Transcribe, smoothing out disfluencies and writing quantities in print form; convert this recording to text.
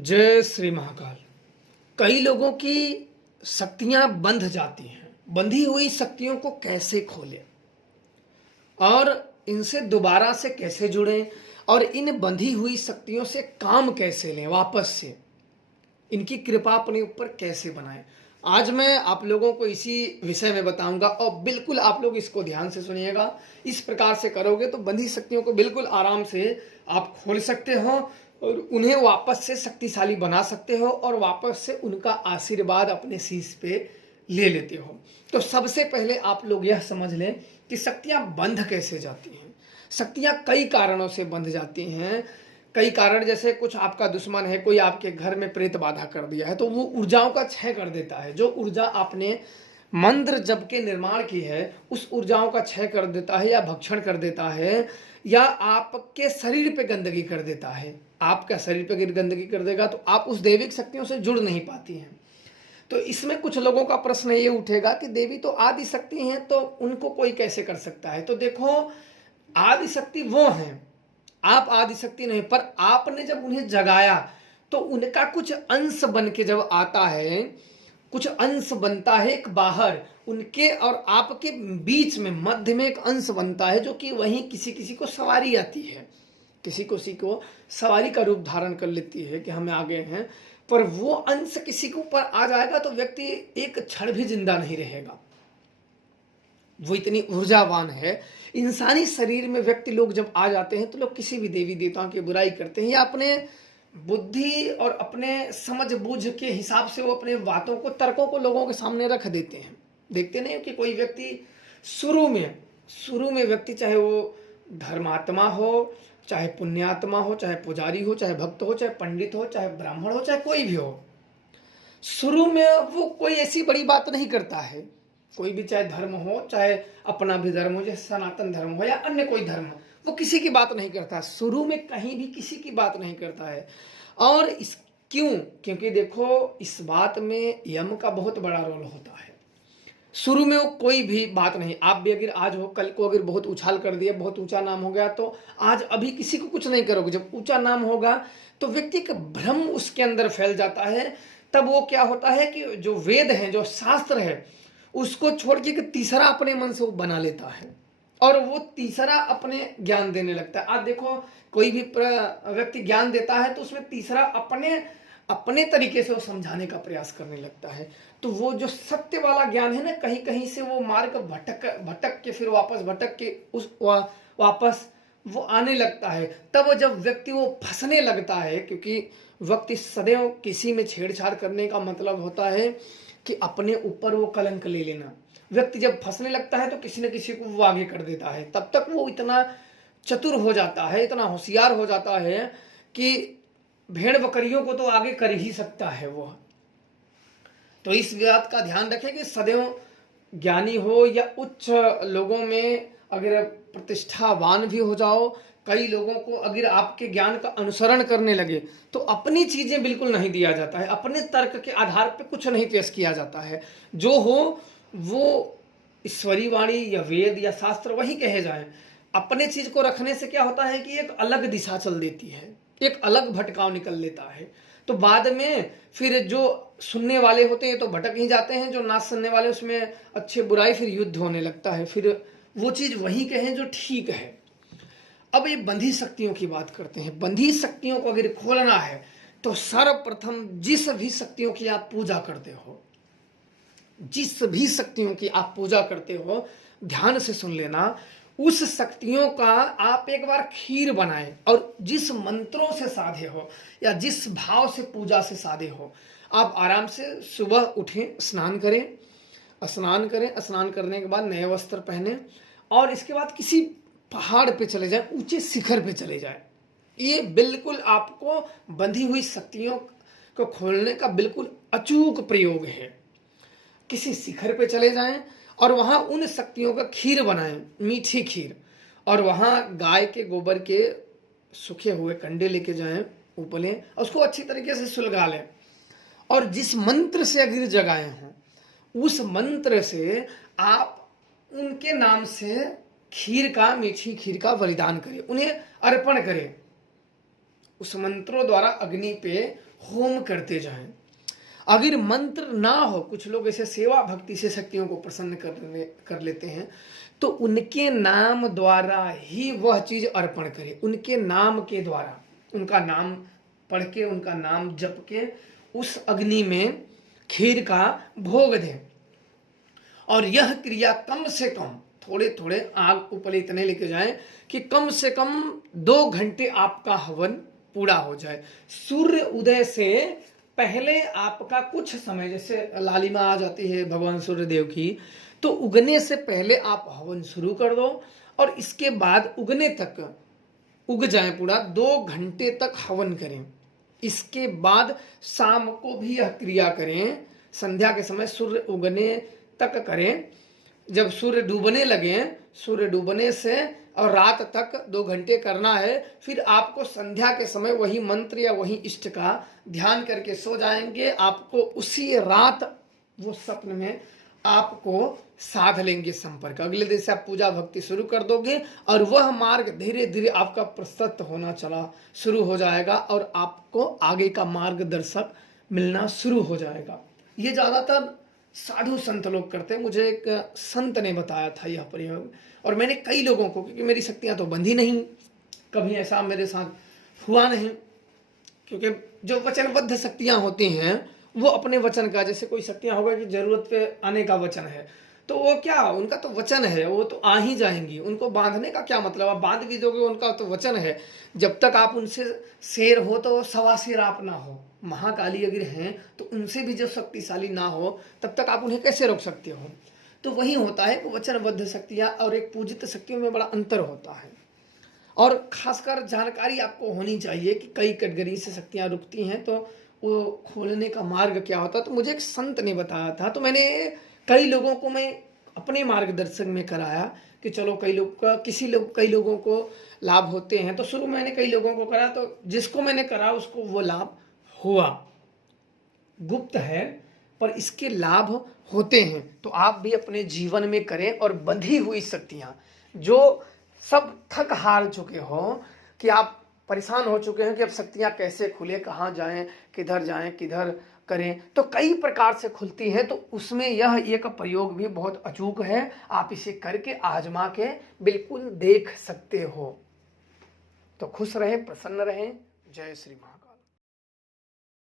जय श्री महाकाल। कई लोगों की शक्तियां बंध जाती हैं। बंधी हुई शक्तियों को कैसे खोलें और इनसे दोबारा से कैसे जुड़ें और इन बंधी हुई शक्तियों से काम कैसे लें, वापस से इनकी कृपा अपने ऊपर कैसे बनाएं। आज मैं आप लोगों को इसी विषय में बताऊंगा और बिल्कुल आप लोग इसको ध्यान से सुनिएगा। इस प्रकार से करोगे तो बंधी शक्तियों को बिल्कुल आराम से आप खोल सकते हो और उन्हें वापस से शक्तिशाली बना सकते हो और वापस से उनका आशीर्वाद अपने शीश पे ले लेते हो। तो सबसे पहले आप लोग यह समझ लें कि शक्तियां बंध कैसे जाती हैं। शक्तियां कई कारणों से बंध जाती हैं। कई कारण, जैसे कुछ आपका दुश्मन है, कोई आपके घर में प्रेत बाधा कर दिया है तो वो ऊर्जाओं का क्षय कर देता है। जो ऊर्जा आपने मंत्र जप के निर्माण की है उस ऊर्जाओं का क्षय कर देता है या भक्षण कर देता है, या आपके शरीर पे गंदगी कर देता है। आपका शरीर पे गंदगी कर देगा तो आप उस दैविक शक्तियों से जुड़ नहीं पाती हैं। तो इसमें कुछ लोगों का प्रश्न ये उठेगा कि देवी तो आदि शक्ति हैं तो उनको कोई कैसे कर सकता है। तो देखो, आदि शक्ति वो हैं, आप आदि शक्ति नहीं, पर आपने जब उन्हें जगाया तो उनका कुछ अंश बन के जब आता है, कुछ अंश बनता है एक बाहर, उनके और आपके बीच में मध्य में एक अंश बनता है जो कि वहीं किसी किसी को सवारी आती है, किसी को सवारी का रूप धारण कर लेती है कि हमें आगे हैं। पर वो अंश किसी के ऊपर आ जाएगा तो व्यक्ति एक क्षण भी जिंदा नहीं रहेगा। वो इतनी ऊर्जावान है। इंसानी शरीर में व्यक्ति लोग जब आ जाते हैं तो लोग किसी भी देवी देवताओं की बुराई करते हैं या अपने बुद्धि और अपने समझ बूझ के हिसाब से वो अपने बातों को, तर्कों को लोगों के सामने रख देते हैं। देखते नहीं कि कोई व्यक्ति शुरू में व्यक्ति, चाहे वो धर्मात्मा हो, चाहे पुण्यात्मा हो, चाहे पुजारी हो, चाहे भक्त हो, चाहे पंडित हो, चाहे ब्राह्मण हो, चाहे कोई भी हो, शुरू में वो कोई ऐसी बड़ी बात नहीं करता है। कोई भी चाहे धर्म हो, चाहे अपना भी धर्म हो, जैसे सनातन धर्म हो या अन्य कोई धर्म हो, वो किसी की बात नहीं करता। शुरू में कहीं भी किसी की बात नहीं करता है। और इस क्यों? क्योंकि देखो, इस बात में यम का बहुत बड़ा रोल होता है। शुरू में वो कोई भी बात नहीं, आप भी अगर आज हो, कल को अगर बहुत उछाल कर दिया, बहुत ऊंचा नाम हो गया तो आज अभी किसी को कुछ नहीं करोगे। जब ऊंचा नाम होगा तो व्यक्ति का भ्रम उसके अंदर फैल जाता है। तब वो क्या होता है कि जो वेद है, जो शास्त्र है, उसको छोड़ के तीसरा अपने मन से वो बना लेता है और वो तीसरा अपने ज्ञान देने लगता है। आज देखो, कोई भी व्यक्ति ज्ञान देता है तो उसमें तीसरा अपने तरीके से वो समझाने का प्रयास करने लगता है। तो वो जो सत्य वाला ज्ञान है ना, कहीं कहीं से वो मार्ग भटक के फिर वापस भटक के वापस वो आने लगता है। तब जब व्यक्ति वो फंसने लगता है, क्योंकि व्यक्ति सदैव किसी में छेड़छाड़ करने का मतलब होता है कि अपने ऊपर वो कलंक ले लेना। व्यक्ति जब फंसने लगता है तो किसी न किसी को वो आगे कर देता है। तब तक वो इतना चतुर हो जाता है, इतना होशियार हो जाता है कि भेड़ बकरियों को तो आगे कर ही सकता है वो। तो इस बात का ध्यान रखें कि सदैव ज्ञानी हो या उच्च लोगों में अगर प्रतिष्ठावान भी हो जाओ, कई लोगों को अगर आपके ज्ञान का अनुसरण करने लगे तो अपनी चीजें बिल्कुल नहीं दिया जाता है, अपने तर्क के आधार पर कुछ नहीं पेश किया जाता है। जो हो वो ईश्वरी वाणी या वेद या शास्त्र वही कहे जाए। अपने चीज को रखने से क्या होता है कि एक अलग दिशा चल देती है, एक अलग भटकाव निकल लेता है। तो बाद में फिर जो सुनने वाले होते हैं तो भटक ही जाते हैं, जो ना सुनने वाले उसमें अच्छे बुराई फिर युद्ध होने लगता है, फिर वो चीज वही कहें जो ठीक है। अब ये बंधी शक्तियों की बात करते हैं। बंधी शक्तियों को अगर खोलना है तो सर्वप्रथम जिस भी शक्तियों की आप पूजा करते हो, जिस भी शक्तियों की आप पूजा करते हो, ध्यान से सुन लेना, उस शक्तियों का आप एक बार खीर बनाएं और जिस मंत्रों से साधे हो या जिस भाव से पूजा से साधे हो, आप आराम से सुबह उठें, स्नान करें, स्नान करने के बाद नए वस्त्र पहने और इसके बाद किसी पहाड़ पे चले जाएं, ऊंचे शिखर पे चले जाएं। ये बिल्कुल आपको बंधी हुई शक्तियों को खोलने का बिल्कुल अचूक प्रयोग है। किसी शिखर पे चले जाएं और वहां उन शक्तियों का खीर बनाएं, मीठी खीर, और वहां गाय के गोबर के सूखे हुए कंडे लेके जाएं, उपलें और उसको अच्छी तरीके से सुलगा लें और जिस मंत्र से अगर जगाए हों उस मंत्र से आप उनके नाम से खीर का, मीठी खीर का बलिदान करें, उन्हें अर्पण करें। उस मंत्रों द्वारा अग्नि पे होम करते जाएं। अगर मंत्र ना हो, कुछ लोग ऐसे सेवा भक्ति से शक्तियों को प्रसन्न कर लेते हैं, तो उनके नाम द्वारा ही वह चीज अर्पण करें। उनके नाम के द्वारा, उनका नाम पढ़ के, उनका नाम जप के उस अग्नि में खीर का भोग दें। और यह क्रिया कम से कम, थोड़े थोड़े आग ऊपर इतने लेके जाएं कि कम से कम 2 घंटे आपका हवन पूरा हो जाए। सूर्य उदय से पहले आपका कुछ समय, जैसे लालिमा आ जाती है भगवान सूर्य देव की, तो उगने से पहले आप हवन शुरू कर दो और इसके बाद उगने तक, उग जाए पूरा, 2 घंटे तक हवन करें। इसके बाद शाम को भी यह क्रिया करें, संध्या के समय सूर्य उगने तक करें। जब सूर्य डूबने लगे, सूर्य डूबने से और रात तक 2 घंटे करना है। फिर आपको संध्या के समय वही मंत्र या वही इष्ट का ध्यान करके सो जाएंगे। आपको उसी रात वो स्वप्न में आपको साध लेंगे संपर्क। अगले दिन से आप पूजा भक्ति शुरू कर दोगे और वह मार्ग धीरे धीरे आपका प्रशस्त होना चला शुरू हो जाएगा और आपको आगे का मार्गदर्शक मिलना शुरू हो जाएगा। ये ज़्यादातर साधु संत लोग करते हैं। मुझे एक संत ने बताया था यह प्रयोग, और मैंने कई लोगों को, क्योंकि मेरी शक्तियाँ तो बंधी नहीं, कभी ऐसा मेरे साथ हुआ नहीं, क्योंकि जो वचनबद्ध शक्तियाँ होती हैं वो अपने वचन का, जैसे कोई शक्तियाँ होगा कि जरूरत पे आने का वचन है, तो वो क्या, उनका तो वचन है, वो तो आ ही जाएंगी। उनको बांधने का क्या मतलब, आप बांध भी दोगे, उनका तो वचन है। जब तक आप उनसे शेर हो तो सवा शेर आप ना हो। महाकाली अगर हैं तो उनसे भी जो शक्तिशाली ना हो तब तक आप उन्हें कैसे रोक सकते हो। तो वही होता है कि वचनबद्ध शक्तियाँ और एक पूजित शक्तियों में बड़ा अंतर होता है। और खासकर जानकारी आपको होनी चाहिए कि कई कैटेगरी से शक्तियाँ रुकती हैं, तो वो खोलने का मार्ग क्या होता है। तो मुझे एक संत ने बताया था, तो मैंने कई लोगों को मैं अपने मार्गदर्शन में कराया कि चलो कई लोगों को लाभ होते हैं। तो शुरू में मैंने कई लोगों को करा, तो जिसको मैंने करा उसको वो लाभ हुआ। गुप्त है पर इसके लाभ होते हैं। तो आप भी अपने जीवन में करें। और बंधी हुई शक्तियाँ जो सब थक हार चुके हो, कि आप परेशान हो चुके हैं कि अब शक्तियाँ कैसे खुले, कहाँ जाएं, किधर करें, तो कई प्रकार से खुलती है। तो उसमें यह एक प्रयोग भी बहुत अचूक है। आप इसे करके आजमा के बिल्कुल देख सकते हो। तो खुश रहें, प्रसन्न रहें। जय श्री महाकाल।